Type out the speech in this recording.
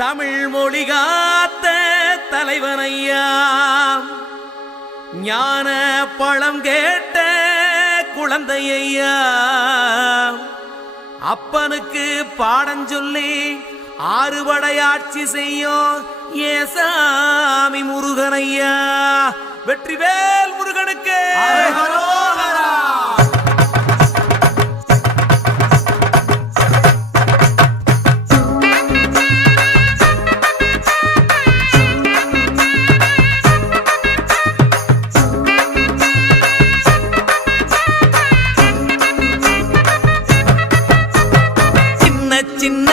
தமிழ் மொழி காத்த தலைவனையா, ஞான பழம் கேட்ட குழந்தையா, அப்பனுக்கு பாடஞ்சொல்லி ஆறுபடையாட்சி செய்யும் ஏசாமி முருகனையா. வெற்றிவேல் முருகனுக்கு. சின்ன